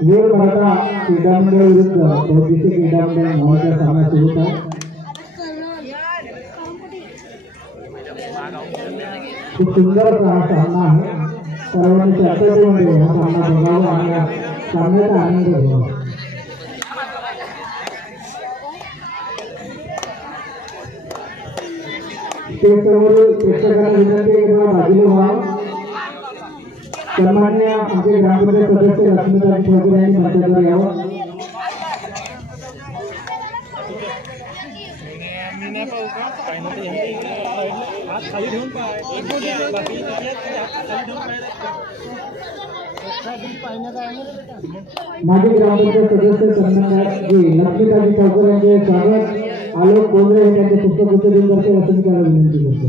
वीर भारता क्रीडा मंडळ विरुद्ध बहुदेशीय क्रीडा मंडळ नावाचा सामना सुरू आहे। खूप सुंदर सामना आहे। सर्वांनी चर्चेमध्ये हा सामना बघावा आणि सामन्याचा आनंद घ्यावा। प्रेक्षकांना विनंती आहे की बाजूला व्हा। सन्माननीय आमचे ग्रामपंचायत सदस्य लक्ष्मीकांत चौधरी यांनी मंचावर यावं। माजी ग्रामपंचायत सदस्य सन्माननीय लक्ष्मीकांत चौधरी यांचे स्वागत। आलोक कोंद्रे यांचे पुस्तक उत्तेजन करते लक्ष्मीकांत विनंती करतो।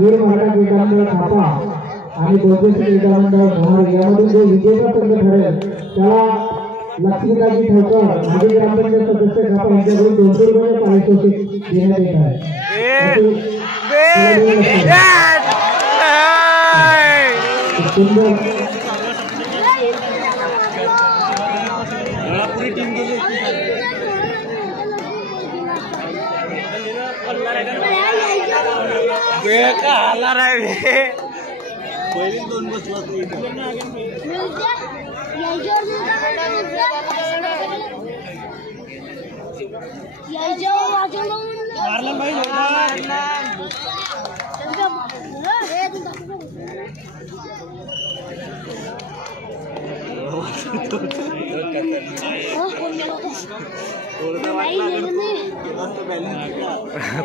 वीर मराठा क्रीडा मंडळ थापा आणि बहुदेशीय क्रीडा मंडळ भोर यामधून जो विजेता संघ ठरेल त्याला लक्ष्मीकांत ठोकर माजी ग्रामपंचायत सदस्य थापा यांच्याकडून 200 रुपये पारितोषिक देण्यात येत आहे।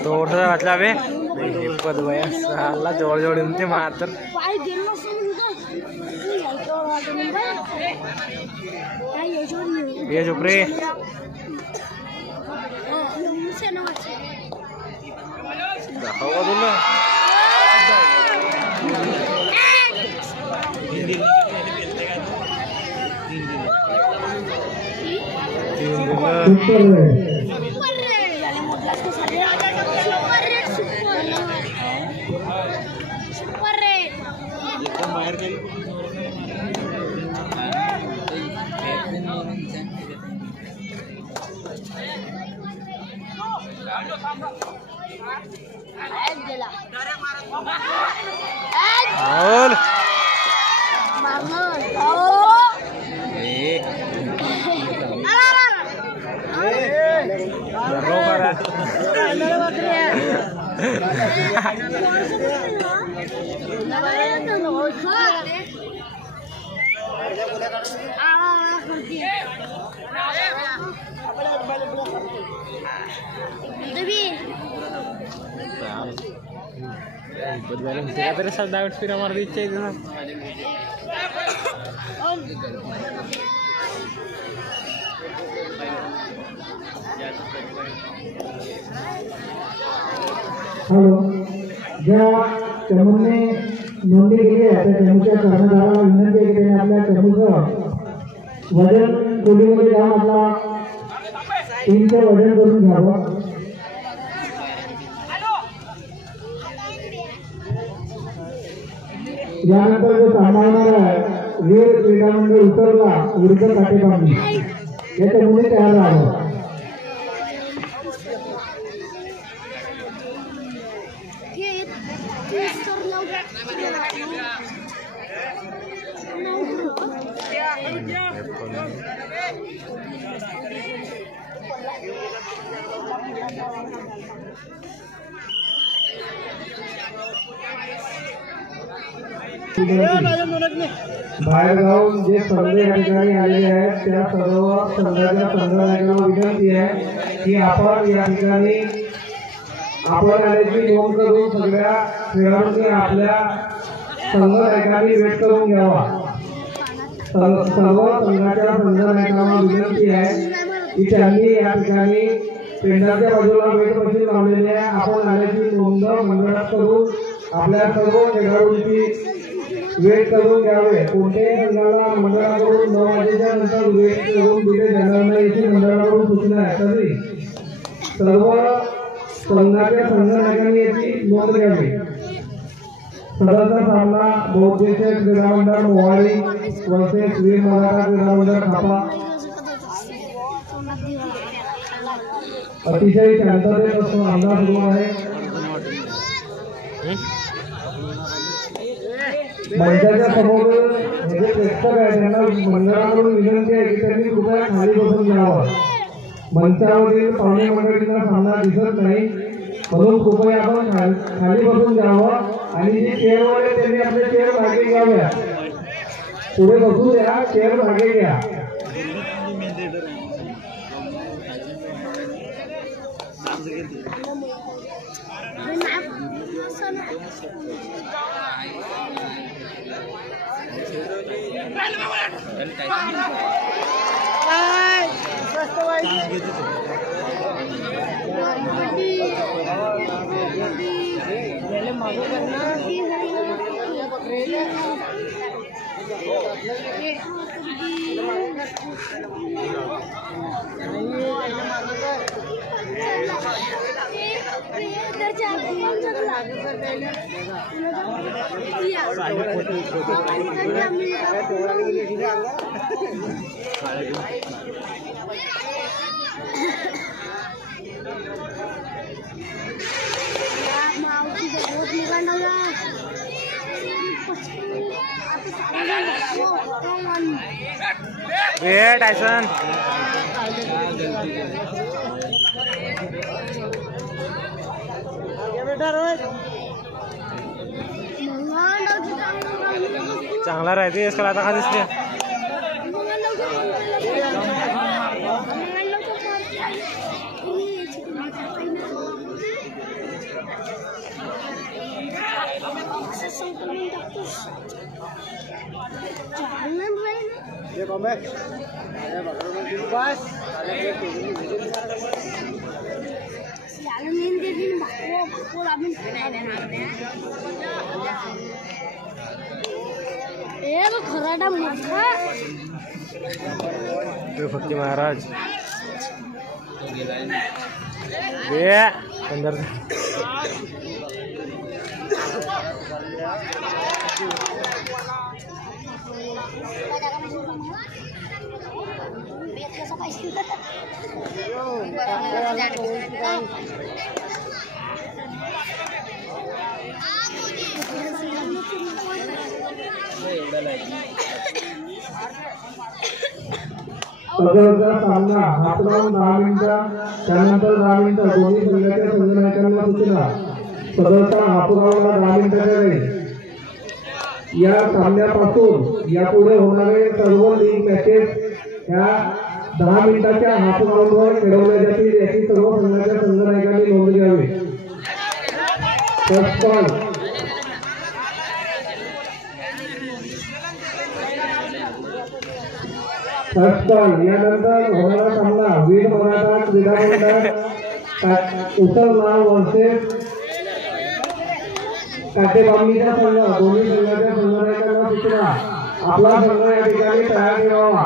थोड़ा मतलब इप्पत वयस अल्ला जोड़ जोड़ उनते मात्र ये चुपरे होगा दूल्हा तेरे साथ दावत फिर हमारे बीच चाहिए था। हेलो ज्या चमूने नोंदणी केली आहे त्या चमूच्या कर्मचाऱ्याला विनंती आहे की त्यांनी आपल्या चमूचं वजन खोलीमध्ये जाऊन आपला टीमचं वजन करून घ्यावं। यानंतर जो सामना होणार आहे वीर क्रीडा मंडळ उतरला विरुद्ध काटेबांधी याच्या मुळे तयार राहावं. बाहेर जाऊन जे संघ या ठिकाणी आलेले आहेत त्या सर्व संघाच्या संघाला विनंती आहे की आपण या ठिकाणी आपण आल्याची नोंद करून सगळ्या खेळाडूंनी आपल्या संघ नायकांनी वेट करून घ्यावा. सर्व संघाच्या संघ नायकांना विनंती आहे की त्यांनी या ठिकाणी पेंडाच्या बाजूला वेट मशीन लावलेली आहे. आपण आल्याची नोंद मंडळात करून आपल्या सर्व खेळाडूंची वेट करून घ्यावे. कोणत्याही संघाला मंडळाकडून 9 वाजेच्या नंतर वेट करून दिले जाणार नाही याची मंडळाकडून सूचना आहे. तरी सर्व संघाच्या संघ नायकांनी याची नोंद घ्यावी. सदरचा सामना बहुउद्देशीय क्रीडा मंडळ मोहारी वर्सेस वीर मराठा क्रीडा मंडळ खापा अतिशय शांततेत सामना सुरू आहे. मंचाच्या समोर जे प्रेक्षक आहेत त्यांना मंडळाकडून विनंती आहे की त्यांनी कृपया खाली बसून घ्यावं. मंचावरील पाहुणे मंडळींना सामना दिसत नाही म्हणून कृपया आपण खाली बसून घ्यावं आणि जे चेअरवर आहे त्यांनी आपले चेअर मागे घ्याव्या. पुढे बसू द्या, चेअर मागे घ्या. टायसन चांगला राहते इसका आता का दिसते खराडा मोठा फक्ती महाराज अंदर सदरचा सामना हातरावून 10 मिनिटं त्यानंतर 10 मिनिटं दोन्ही संघाच्या संघनायकांना सूचना. सदरचा हातरावूनला 10 मिनिटाच्या वेळी या सामन्यापासून यापुढे होणारे सर्व लीग मॅचेस ह्या 10 मिनिटाच्या हातरावूनवर खेळवल्या जातील याची सर्व संघाच्या संघनायकांनी नोंद घ्यावी. फर्स्ट बॉल यानंतर होणारा सामना वीर मराठा क्रीडा मंडळ उसरला वर्सेस काटेबांधीचा संघ. दोन्ही संघाच्या संघनायकांना सूचना आपला संघ या ठिकाणी तयार ठेवावा.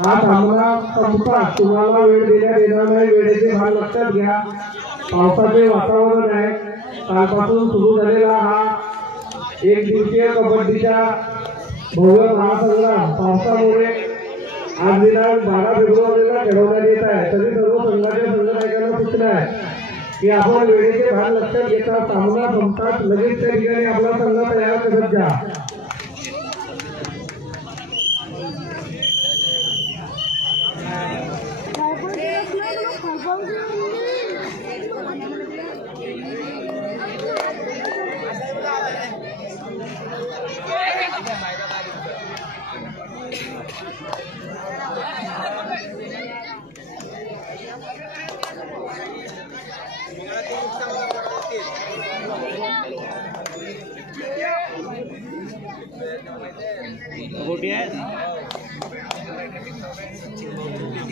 हा सामना संपतात तुम्हाला वेळ देण्यात येणार नाही. वेळेचे भान लक्षात घ्या. पावसाचे वातावरण आहे. कालपासून सुरू झालेला हा एक दिवसीय कबड्डीच्या भव्य महासंग्राम पावसामुळे आज दिनांक 12 फेब्रुवारीला खेळवण्यात येत आहे। तरी सर्व संघाच्या संघनायकांना सूचना आहे की आपण वेळेचे भान लक्षात घेता सामना संपताच लगेच त्या ठिकाणी आपला संघ तयार करत जा।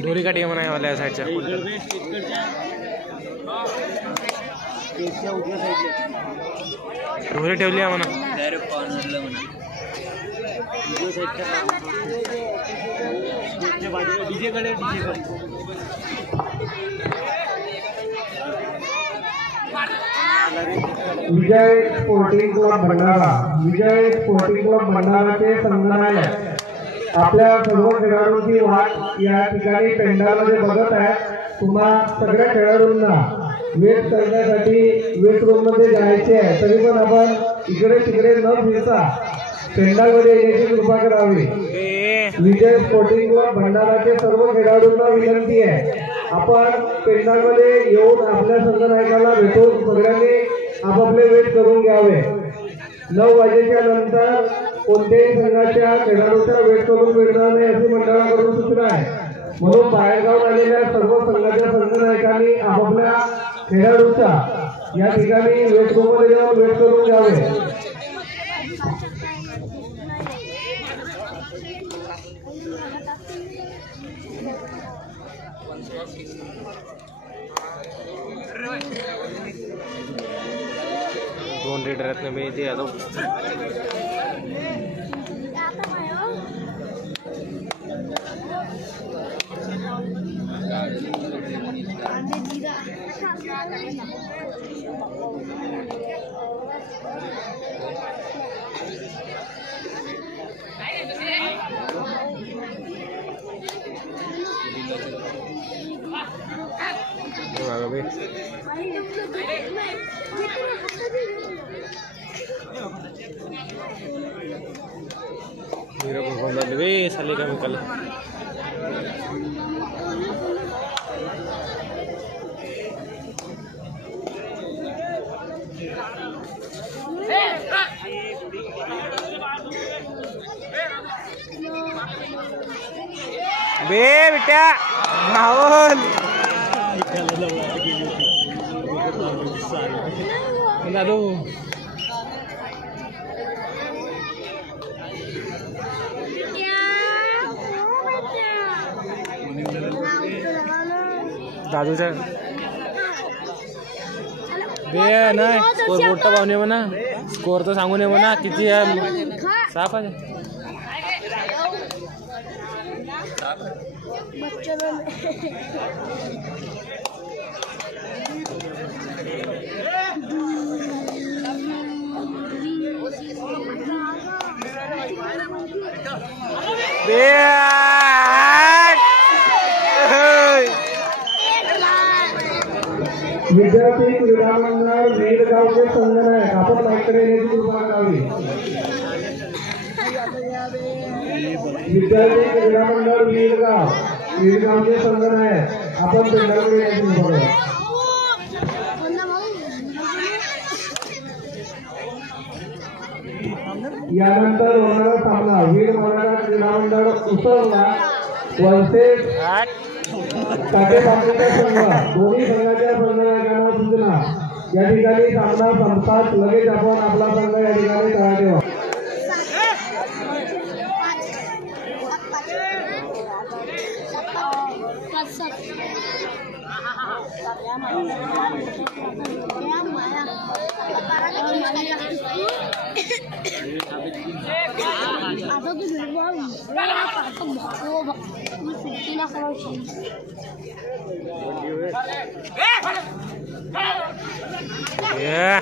दोरी काठी म्हणा वाल्या साईडच्या दोरी ठेवली आहे म्हणा विजय स्पोर्टिंग क्लब भंडारा विजय स्पोर्टिंग क्लब भंडाराचे संघनायक आपल्या सर्व खेळाडूंची वाट या ठिकाणी पेंडालमध्ये बघत आहे। तुम्हा सगळ्या खेळाडूंना वेट करण्यासाठी वेट रूम मध्ये जायचे आहे, तरी पण आपण इकडे तिकडे न फिरता पेंडालमध्ये येण्याची कृपा करावी। विजय स्पोर्टिंग क्लब भंडाराचे सर्व खेळाडूंना विनंती आहे, आपण पेंडालमध्ये येऊन आपल्या संघनायकाला भेटून सगळ्यांनी आपापले वेट करून घ्यावे। 9 वाजेच्या नंतर कोणत्याही संघाच्या खेळाडूचा वेट करून मिळणार नाही अशी मंडळाकडून सूचना आहे। म्हणून बाहेरगाव आलेल्या सर्व संघाच्या संघनायकांनी आपापल्या खेळाडूचा या ठिकाणी वेट रूममध्ये जाऊन वेट करून घ्यावे। दोन लीटर आहेत ना मी ते आता मेरा भगवान लगे साले का निकल बे बेटा माहौल दादू दादूचा बे नाही स्कोर बोर्ड तर पाहून म्हणा स्कोर तर सांगू नये म्हणा किती आहे साफ आहे विद्यार्थी क्रीडा मंडळ वीरगावचे संघनायक आपण माईकडे येण्याची कृपा करावी। विद्यार्थी क्रीडा मंडळ वीरगावचे संघनायक आपण पेंडालकडे येण्याची कृपा करावी। यानंतर होणारा सामना वीर मराठा क्रीडा मंडळ उसळला वर्सेस काटेपाटीचा संघ। दोन्ही संघाच्या संघनायकांना सूचना, या ठिकाणी सामना संपताच लगेच आपण आपला संघ या ठिकाणी तयार ठेवा। Yeah.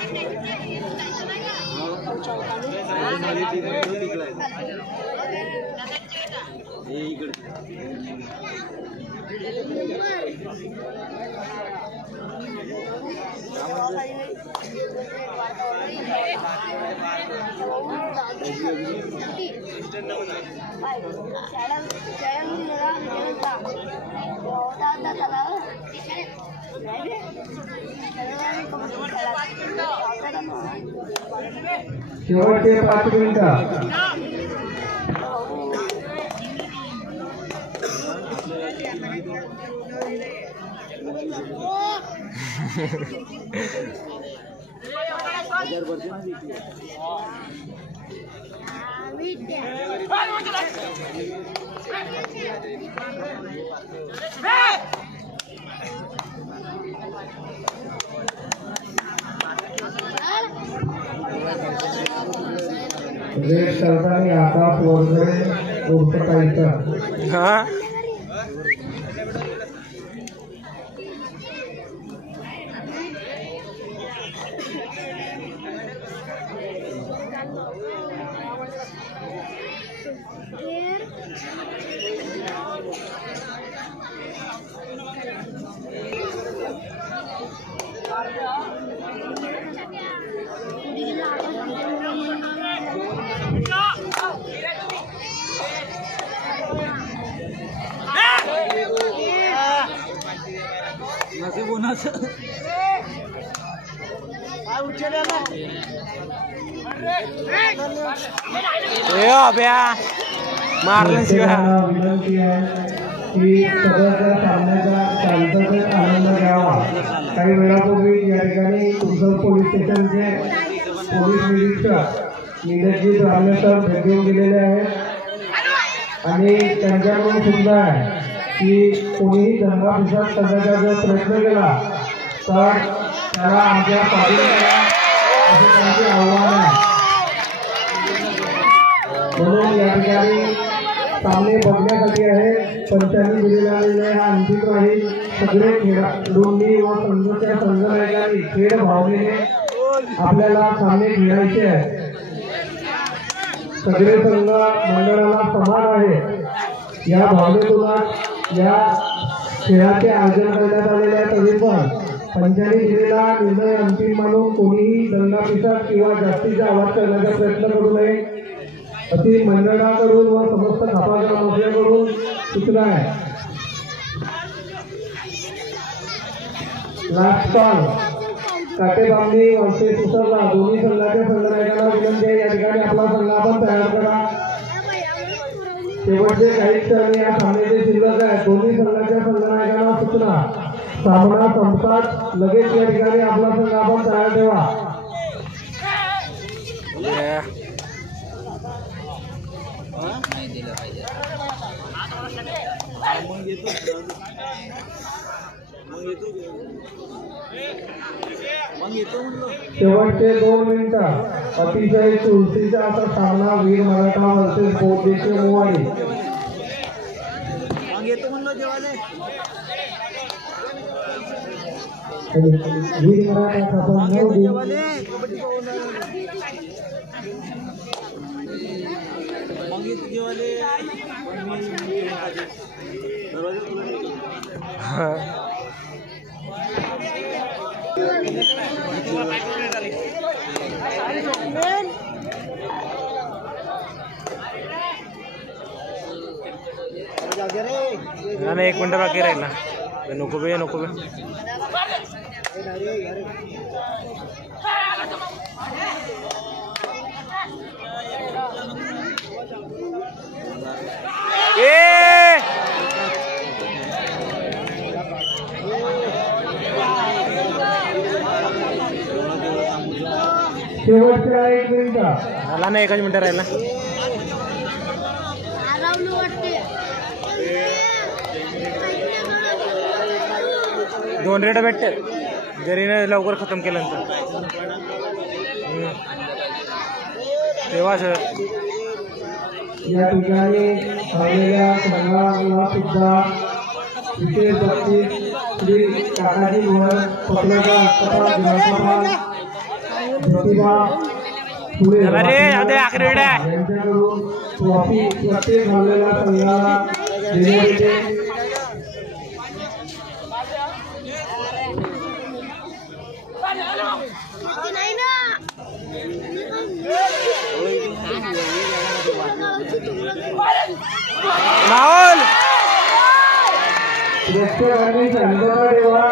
शेवटचे 5 मिनिटं. रेड शर्टाने आकाश वगैरे उरपटायचं. हा मारलं विनंती आहे की सगळ्या सामन्याचा शांततेत आनंद घ्यावा. काही वेळापूर्वी या ठिकाणी तुमचं पोलीस स्टेशनचे पोलीस निरीक्षक नीरजजी रामेसर भेट देऊन गेलेले आहेत आणि त्यांच्याकडून सुद्धा आहे की कोणीही दंगा फसाद करण्याचा जर प्रयत्न केला तर त्याला आमच्या पाठिंबा असे त्यांचे आव्हान आहे. म्हणून या ठिकाणी सामने बघण्यासाठी आहे. पंचांनी दिलेला निर्णय हा अंतिम राहील. सगळे खेळाडूंनी व संघाच्या संघनायकांनी खेळ भावनेने आपल्याला सामने खेळायचे आहेत. सगळे संघ मंडळाला समान आहे या भावनेतूनच या खेळाचे आयोजन करण्यात आलेले आहे. तरी पण पंचांनी दिलेला निर्णय अंतिम मानून कोणीही दंगाफसाद किंवा जास्तीचा आवाज करण्याचा प्रयत्न करू नये अशी मंडळाकडून व समस्त खापाच्या मोठ्याकडून सूचना आहे. लास्ट कॉल काटेबांधणी वळसे सुसरला दोन्ही संघाच्या संघनायकांना विनंती आहे या ठिकाणी आपला संघ आपण तयार करा. शेवटचे काही क्षण या सामन्याचे शिल्लक आहे. दोन्ही संघाच्या संघनायकांना सूचना सामना संपतात लगेच या ठिकाणी आपला संघ आपण तयार ठेवा. शेवटचे 2 मिनिटं अतिशय चुरशीचा असा सामना वीर मराठा वर्सेस बोधेचे मोवाडी. वीर मराठा नाही 1 मिनिट बाकी राहिला. नको बे नको बे. शेवटच्या 1 मिनिट झाला ना. 1 मिनिट राहिला. दोन रेड भेटते जरी लवकर खतम केल्यानंतर तेव्हा या ठिकाणी आलेल्या संघाला सुद्धा विशेष बक्षीस श्री काकाजी गोळ पटलाचा ज्योतिबा पुढे अरे आता आखरी वेळ आहे. यांच्याकडून ट्रॉफी प्रत्येक हरलेल्या संघाला देण्यात येते. नाही ना माहोल प्रत्येकाने शांतता ठेवा.